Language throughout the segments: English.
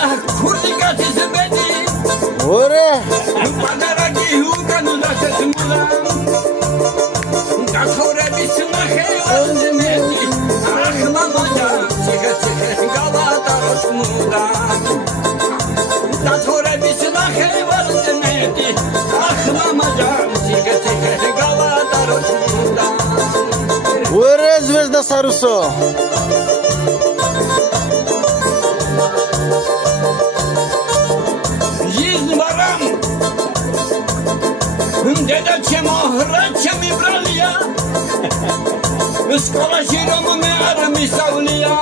ქურიკათის მეტი ორე პატარაკი უკანონას მულა გაქორების ნახევარზე მეტი ახ მამაჯან ციხე გავატაროთ მულა გაქორების ნახევარზე მეტი ახ მამაჯან ციხე გავატაროთ მულა ორე ზვეზდა სარუსო Deda çemo hraçemi bralya Skola şiromu me arami savliya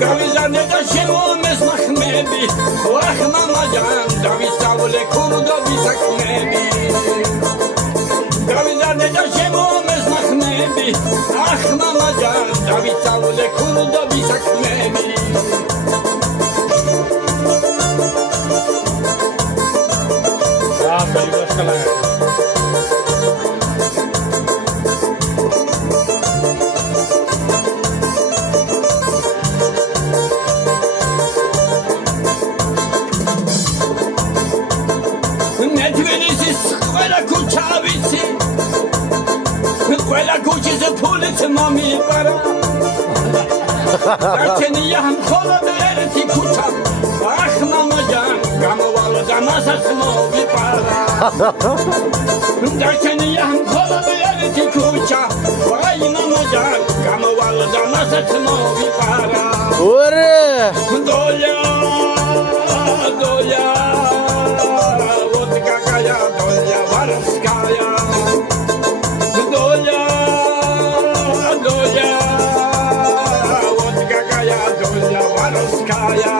Gaviza deda çemo mesmah mebi Vah mamacan Davi savle kuru da bisak mebi Gaviza deda çemo mesmah mebi Ah mamacan Davi savle kuru da bisak mebi Quella cucisa pulizia mami para Darkeniya ham khola derti kucha Ah mama jan gamawala damasa smovi para Darkeniya ham khola derti kucha Vay mama jan gamawala damasa smovi para Ore Doya doya Vodka kaya doya varskaya Doya, vodka kaya, doya, varoskaya.